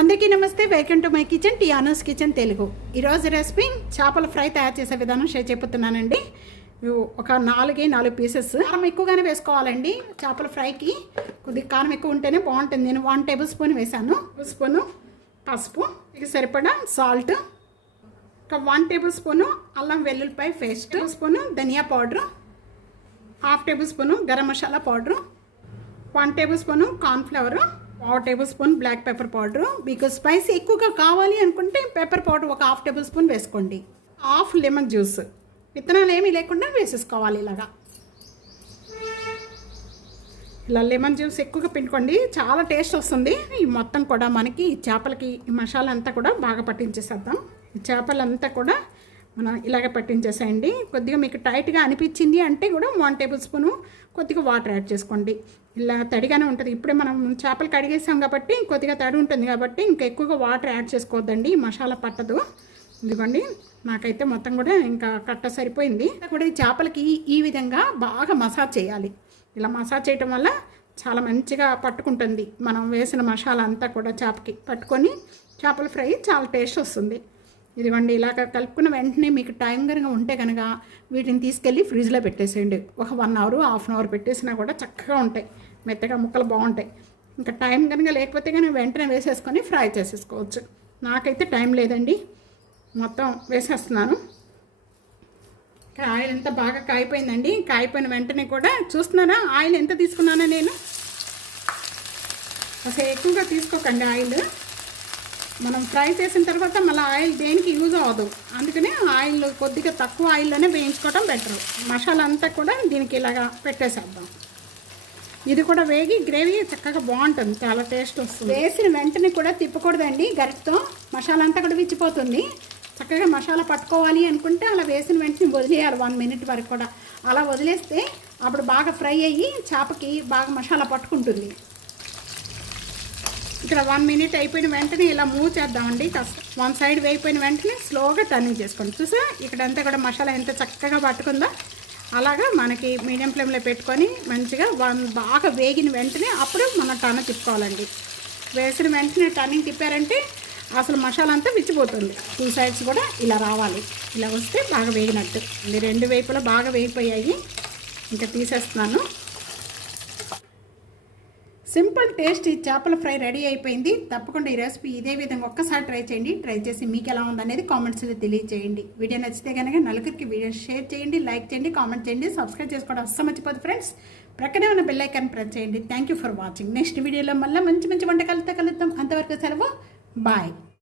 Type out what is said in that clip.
అందరికీ నమస్తే. Welcome to my kitchen Tiano's kitchen Telugu ఈరోజు రెసిపీ చేపల ఫ్రై తయారు చేసే విధానం షేర్ చెప్పుతున్నానండి ఒక నాలుగే నాలుగు పీసెస్ కారం ఎక్కువగానే వేసుకోవాలండి. చేపల ఫ్రైకి కొద్దిగా కారం ఎక్కువ ఉంటేనే బాగుంటుంది. నేను వన్ టేబుల్ స్పూన్ వేసాను స్పూను పసుపు ఇక సరిపడా సాల్ట్ ఒక వన్ టేబుల్ స్పూను అల్లం వెల్లుల్లిపాయ పేస్ట్ స్పూను ధనియా powder half table spoon garam masala powder one table spoon cornflour పావు table spoon black pepper powder. మీకు స్పైసీ ఎక్కువగా కావాలి అనుకుంటే పెప్పర్ పౌడర్ ఒక హాఫ్ టేబుల్ స్పూన్ వేసుకోండి. హాఫ్ లెమన్ జ్యూస్ విత్తనాలు ఏమీ లేకుండా వేసేసుకోవాలి ఇలాగా. ఇలా లెమన్ జ్యూస్ ఎక్కువగా పిండుకోండి. చాలా టేస్ట్ వస్తుంది. ఈ మొత్తం కూడా మనకి ఈ చేపలకి ఈ మసాలా అంతా కూడా బాగా పట్టించేసేద్దాం. ఈ చేపలంతా కూడా మనం ఇలాగ పట్టించేసేయండి. కొద్దిగా మీకు టైట్గా అనిపించింది అంటే కూడా వన్ టేబుల్ స్పూను కొద్దిగా వాటర్ యాడ్ చేసుకోండి. ఇలా తడిగానే ఉంటుంది. ఇప్పుడే మనం చేపలు కడిగేసాం కాబట్టి కొద్దిగా తడి ఉంటుంది కాబట్టి ఇంకా ఎక్కువగా వాటర్ యాడ్ చేసుకోవద్దండి. ఈ మసాలా పట్టదు. ఇదిగోండి నాకైతే మొత్తం కూడా ఇంకా కట్ట సరిపోయింది. కూడా ఈ చేపలకి ఈ విధంగా బాగా మసాజ్ చేయాలి. ఇలా మసాజ్ చేయటం వల్ల చాలా మంచిగా పట్టుకుంటుంది. మనం వేసిన మసాలా అంతా కూడా చేపకి పట్టుకొని చేపల ఫ్రై చాలా టేస్ట్ వస్తుంది. ఇదిగోండి ఇలా కలుపుకున్న వెంటనే మీకు టైం కనుక ఉంటే కనుక వీటిని తీసుకెళ్ళి ఫ్రిడ్జ్లో పెట్టేసేయండి. ఒక one hour half an hour పెట్టేసినా కూడా చక్కగా ఉంటాయి. మెత్తగా ముక్కలు బాగుంటాయి. ఇంకా టైం కనుక లేకపోతే కనుక వెంటనే వేసేసుకొని ఫ్రై చేసేసుకోవచ్చు. నాకైతే టైం లేదండి. మొత్తం వేసేస్తున్నాను. ఆయిల్ ఎంత బాగా కాయిపోయిందండి. కాయిపోయిన వెంటనే కూడా చూస్తున్నారా? ఆయిల్ ఎంత తీసుకున్నానా నేను? అసలు ఎక్కువగా తీసుకోకండి ఆయిల్. మనం ఫ్రై చేసిన తర్వాత మళ్ళీ ఆయిల్ దేనికి యూజ్ అవ్వదు. అందుకనే ఆయిల్ కొద్దిగా తక్కువ ఆయిల్లోనే వేయించుకోవటం బెటర్. మసాలా అంతా కూడా దీనికి ఇలాగా పెట్టేసేద్దాం. ఇది కూడా వేగి గ్రేవీ చక్కగా బాగుంటుంది. చాలా టేస్ట్ వస్తుంది. వేసిన వెంటనే కూడా తిప్పకూడదండి. గరిటతో మసాలా అంతా కూడా విచ్చిపోతుంది. చక్కగా మసాలా పట్టుకోవాలి అనుకుంటే అలా వేసిన వెంటనే వదిలేయాలి. వన్ మినిట్ వరకు కూడా. అలా వదిలేస్తే అప్పుడు బాగా ఫ్రై అయ్యి చేపకి బాగా మసాలా పట్టుకుంటుంది. ఇక్కడ వన్ మినిట్ అయిపోయిన వెంటనే ఇలా మూవ్ చేద్దామండి. కాస్త వన్ సైడ్ వేయిపోయిన వెంటనే స్లోగా టర్నింగ్ చేసుకోండి. చూసా ఇక్కడంతా కూడా మసాలా ఎంత చక్కగా పట్టుకుందో అలాగా మనకి మీడియం ఫ్లేమ్లో పెట్టుకొని మంచిగా వన్ బాగా వేగిన వెంటనే అప్పుడు మనం టర్న్ తిప్పుకోవాలండి. వేసిన వెంటనే టర్నింగ్ తిప్పారంటే అసలు మసాలా అంతా విచ్చిపోతుంది. టూ సైడ్స్ కూడా ఇలా రావాలి. ఇలా వస్తే బాగా వేగినట్టు. ఇది రెండు వైపులా బాగా వేగిపోయాయి. ఇంకా తీసేస్తున్నాను. సింపుల్ టేస్ట్ ఈ చేపల ఫ్రై రెడీ అయిపోయింది. తప్పకుండా ఈ రెసిపీ ఇదే విధంగా ఒక్కసారి ట్రై చేయండి. ట్రై చేసి మీకు ఎలా ఉందనేది కామెంట్స్లో తెలియజేయండి. వీడియో నచ్చితే కనుక నలుగురికి వీడియో షేర్ చేయండి లైక్ చేయండి కామెంట్ చేయండి సబ్స్క్రైబ్ చేసుకోవడం అస్సలు మర్చిపోదు ఫ్రెండ్స్. ప్రక్కనే ఉన్న బెల్లైకాన్ ప్రెస్ చేయండి. Thank you for watching next వీడియోలో మళ్ళీ మంచి మంచి వంటకాలతో కలుద్దాం. అంతవరకు సెలవు. బాయ్